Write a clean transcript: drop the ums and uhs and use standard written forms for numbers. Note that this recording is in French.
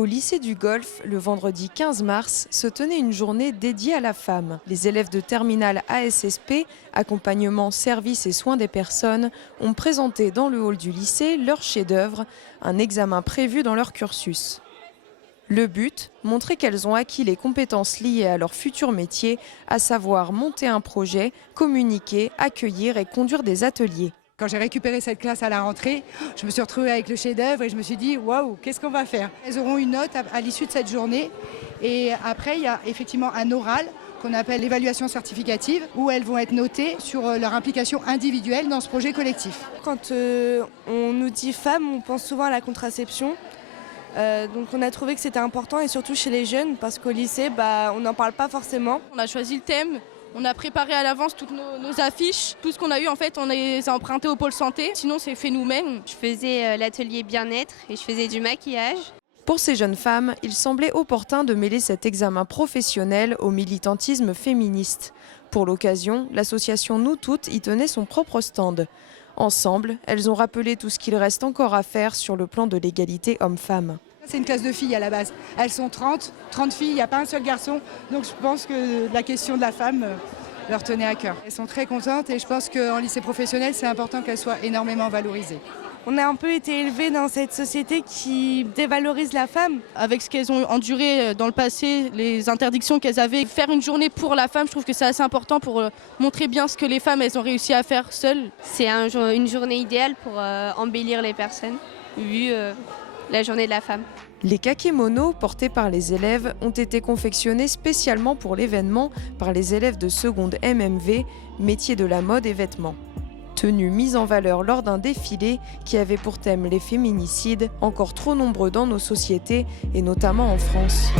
Au lycée du Golfe, le vendredi 15 mars, se tenait une journée dédiée à la femme. Les élèves de terminale ASSP, accompagnement, services et soins des personnes, ont présenté dans le hall du lycée leur chef-d'œuvre, un examen prévu dans leur cursus. Le but, montrer qu'elles ont acquis les compétences liées à leur futur métier, à savoir monter un projet, communiquer, accueillir et conduire des ateliers. Quand j'ai récupéré cette classe à la rentrée, je me suis retrouvée avec le chef-d'œuvre et je me suis dit waouh, qu'est-ce qu'on va faire? Elles auront une note à l'issue de cette journée et après il y a effectivement un oral qu'on appelle l'évaluation certificative où elles vont être notées sur leur implication individuelle dans ce projet collectif. Quand on nous dit femme, on pense souvent à la contraception. Donc on a trouvé que c'était important et surtout chez les jeunes parce qu'au lycée, on n'en parle pas forcément. On a choisi le thème. On a préparé à l'avance toutes nos affiches. Tout ce qu'on a eu, en fait, on les a empruntés au pôle santé. Sinon, c'est fait nous-mêmes. Je faisais l'atelier bien-être et je faisais du maquillage. Pour ces jeunes femmes, il semblait opportun de mêler cet examen professionnel au militantisme féministe. Pour l'occasion, l'association Nous Toutes y tenait son propre stand. Ensemble, elles ont rappelé tout ce qu'il reste encore à faire sur le plan de l'égalité homme-femme. C'est une classe de filles à la base. Elles sont 30 filles, il n'y a pas un seul garçon. Donc je pense que la question de la femme leur tenait à cœur. Elles sont très contentes et je pense qu'en lycée professionnel, c'est important qu'elles soient énormément valorisées. On a un peu été élevés dans cette société qui dévalorise la femme. Avec ce qu'elles ont enduré dans le passé, les interdictions qu'elles avaient, faire une journée pour la femme, je trouve que c'est assez important pour montrer bien ce que les femmes elles ont réussi à faire seules. C'est une journée idéale pour embellir les personnes, vu la journée de la femme. Les kakémonos portés par les élèves ont été confectionnés spécialement pour l'événement par les élèves de seconde MMV, métier de la mode et vêtements. Tenues mises en valeur lors d'un défilé qui avait pour thème les féminicides, encore trop nombreux dans nos sociétés et notamment en France.